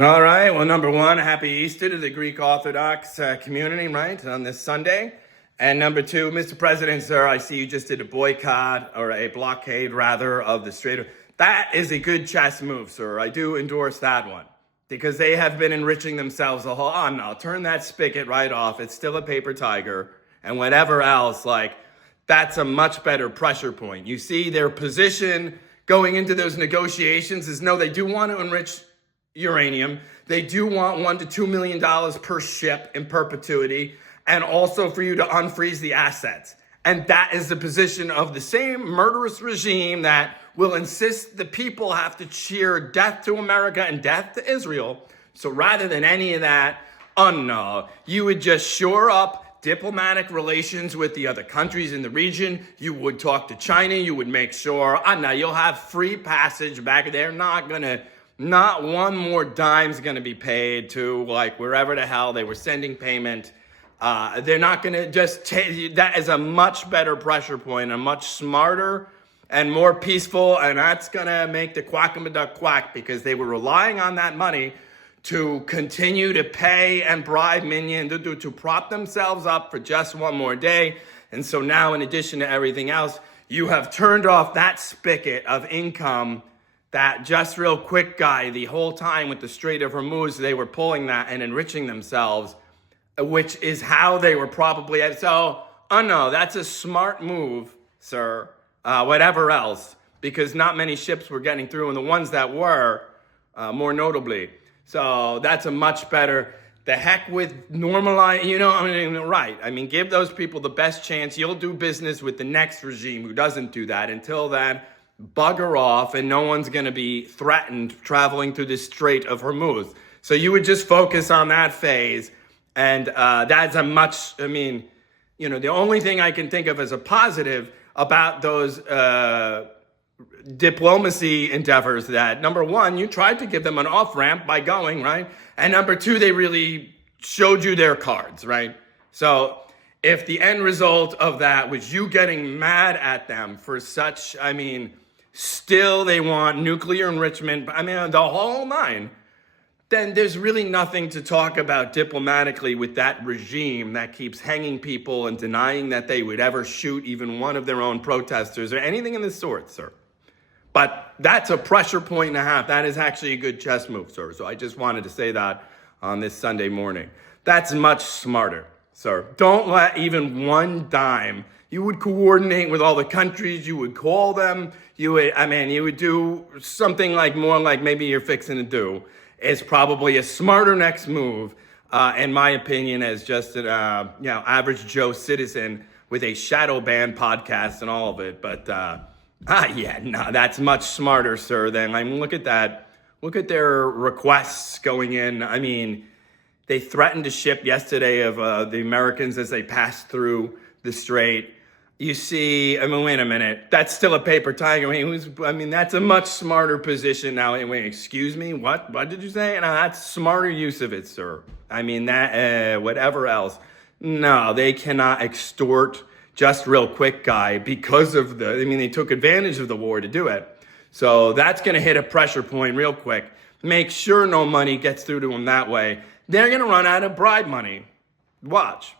All right. Well, number one, happy Easter to the Greek Orthodox community, right, on this Sunday. And number two, Mr. President, sir, I see you just did a boycott or a blockade, rather, of the Strait of... That is a good chess move, sir. I do endorse that one because they have been enriching themselves a whole... Oh, no, turn that spigot right off. It's still a paper tiger and whatever else. That's a much better pressure point. You see, their position going into those negotiations is, no, they do want to enrich uranium. They do want $1 to $2 million per ship in perpetuity, and also for you to unfreeze the assets. And that is the position of the same murderous regime that will insist the people have to cheer death to America and death to Israel. So rather than any of that, no, you would just shore up diplomatic relations with the other countries in the region. You would talk to China. You would make sure, no, you'll have free passage back there. Not one more dime's going to be paid to wherever the hell they were sending payment. They're not going to just take that as a much better pressure point, a much smarter and more peaceful. And that's going to make the quack-a-duck quack because they were relying on that money to continue to pay and bribe Minion to prop themselves up for just one more day. And so now, in addition to everything else, you have turned off that spigot of income. That just real quick guy, the whole time with the Strait of Hormuz, they were pulling that and enriching themselves, which is how they were probably at. So, no, that's a smart move, sir, whatever else, because not many ships were getting through, and the ones that were, more notably. So that's a much better, the heck with normalize, right. I mean, give those people the best chance. You'll do business with the next regime who doesn't do that. Until then, bugger off, and no one's going to be threatened traveling through the Strait of Hormuz. So you would just focus on that phase, and that's a much, the only thing I can think of as a positive about those diplomacy endeavors that, number one, you tried to give them an off-ramp by going, right? And number two, they really showed you their cards, right? So if the end result of that was you getting mad at them for such, still they want nuclear enrichment, the whole nine, then there's really nothing to talk about diplomatically with that regime that keeps hanging people and denying that they would ever shoot even one of their own protesters or anything of the sort, sir. But that's a pressure point and a half. That is actually a good chess move, sir. So I just wanted to say that on this Sunday morning. That's much smarter, sir. Don't let even one dime. You would coordinate with all the countries. You would call them. You would do something more like maybe you're fixing to do. Is probably a smarter next move, in my opinion, as just an average Joe citizen with a shadow ban podcast and all of it. But that's much smarter, sir. Than look at that. Look at their requests going in. They threatened to ship yesterday of the Americans as they passed through the strait. You see, wait a minute. That's still a paper tiger. That's a much smarter position now. Wait, excuse me? What? What did you say? No, that's smarter use of it, sir. Whatever else. No, they cannot extort just real quick guy because of they took advantage of the war to do it. So that's going to hit a pressure point real quick. Make sure no money gets through to them that way. They're going to run out of bribe money. Watch.